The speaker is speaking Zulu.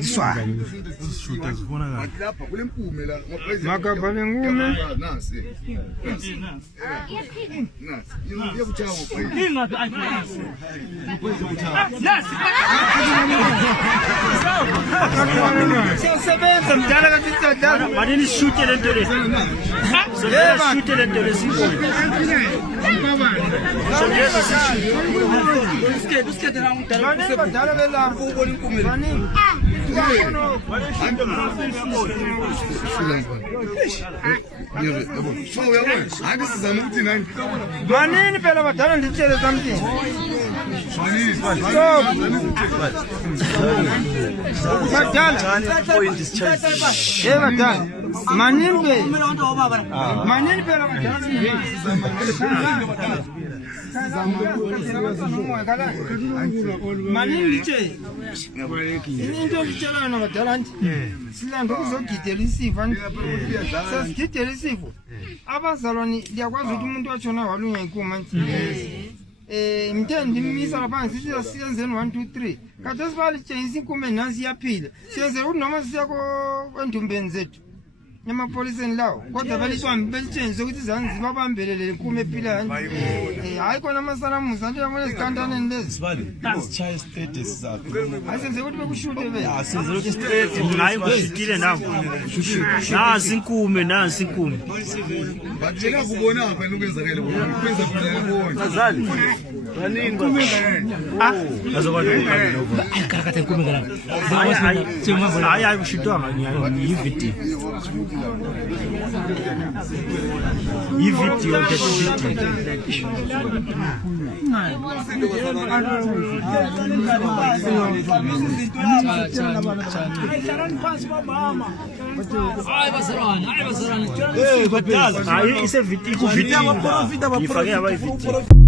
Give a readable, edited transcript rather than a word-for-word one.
Iswa. Makapa lengume. Madini shoot le tele. Shoot le tele Manini pela badala nditshele something. Badala. Manini pela badala. Manini nditshele. Into nditshela na badala nti. Silanda ukuzogidela isifo nti. Sasigidela isifo. Abazalwane liyakwazi ukuthi umuntu wachona walunya inkuma nti. Mtendi misa lapha sithi siyenzeni 1 2 3 kade sibali tshengisa inkume nansi yaphila siyenze ukuthi noma siya kwendumbeni zethu emapoliseni lawo kodwa belitshengise ukuthi izanzi babambelele inkume ephilayo hayi khona amasalamusa nje yabona izikantaneni lezi sibali isichaya status sakho asenze ukuthi bekushute be asenze ukuthi status hayi kushitile nako nansi inkume Bajela kubona apha nokwenzakala kwenza khona kubona bazali baningi azokwazi Karakata inkume kana. hayi kushitwanga yivideo Ay, ise video ifake abayivideo